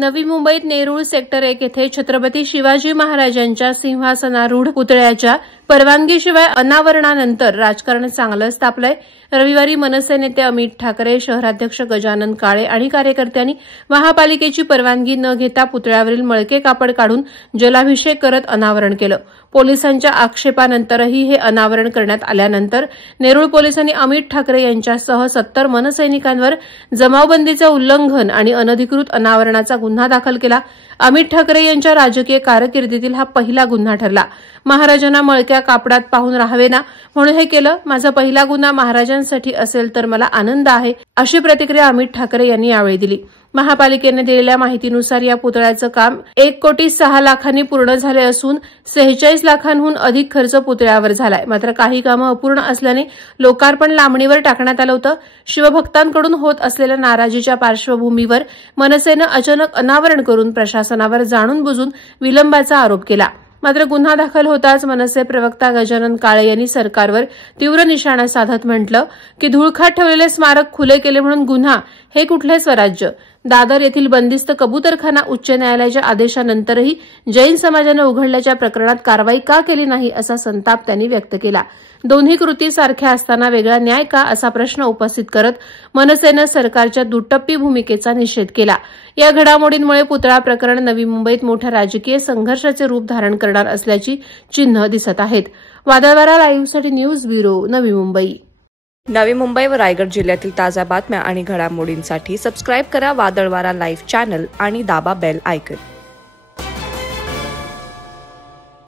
नवी मुंबईत नेरूळ सेक्टर 1 येथे छत्रपती शिवाजी महाराजांच्या सिंहासनारूढ पुतळ्याच्या परवानगीशिवाय अनावरणानंतर राजकारण चांगलंच तापलंय। रविवारी मनसे नेते अमित ठाकरे, शहराध्यक्ष गजानन काळे आणि कार्यकर्त्यांनी महापालिकेची परवानगी न घेता पुतळ्यावरील मळके कापड काढून जलाभिषेक करत अनावरण केलं। पोलिसांच्या आक्षेपानंतरही हे अनावरण करण्यात आल्यानंतर नेरूळ पोलिसांनी अमित ठाकरे यांच्यासह 70 मनसैनिकांवर जमावबंदीचं उल्लंघन आणि अनधिकृत अनावरणाचा गुन्हा दाखल केला। अमित ठाकरे यांच्या राजकीय कारकिर्दीतील हा पहिला गुन्हा ठरला। महाराजांना मळक्या कापडात पाहून राहावे ना म्हणून हे केलं। माझा पहिला गुन्हा महाराजांसाठी असेल तर मला आनंद आहे, अशी प्रतिक्रिया अमित ठाकरे यांनी यावेळी दिली। महापालिकेने दिलेल्या माहितीनुसार या पुतळ्याचं काम 1,06,00,000 पूर्ण झाले असून 46 लाखांहून अधिक खर्च पुतळ्यावर झालाय। मात्र काही कामं अपूर्ण असल्याने लोकार्पण लांबणीवर टाकण्यात आलं होतं। शिवभक्तांकडून होत असलेल्या नाराजीच्या पार्श्वभूमीवर मनसेनं अचानक अनावरण करून प्रशासनावर जाणून-बुजून विलंबाचा आरोप केला। मात्र गुन्हा दाखल होताच मनसे प्रवक्ता गजानन काळे यांनी सरकारवर तीव्र निशाणा साधत म्हटलं की धुळखात ठेवलेले स्मारक खुले केले म्हणून गुन्हा, हे कुठले स्वराज्य? दादर येथील बंदिस्त कबूतरखाना उच्च न्यायालयाच्या आदेशानंतरही जैन समाजानं उघडल्याच्या प्रकरणात कारवाई का केली नाही, असा संताप त्यांनी व्यक्त केला। दोन्ही कृती सारख्या असताना वेगळा न्याय का, असा प्रश्न उपस्थित करत मनसेनं सरकारच्या दुटप्पी भूमिकेचा निषेध केला। या घडामोडींमुळे पुतळा प्रकरण नवी मुंबईत मोठ्या राजकीय संघर्षाचे रूप धारण करणार असल्याची चिन्ह दिसत आहेत। वादळवारा लाईव्हसाठी न्यूज ब्युरो, नवी मुंबई। नवी मुंबई व रायगड जिल्ह्यातील ताज्या बातम्या आणि घडामोडींसाठी सबस्क्राईब करा वादळवारा लाईव्ह चॅनल आणि दाबा बेल आयकॉन।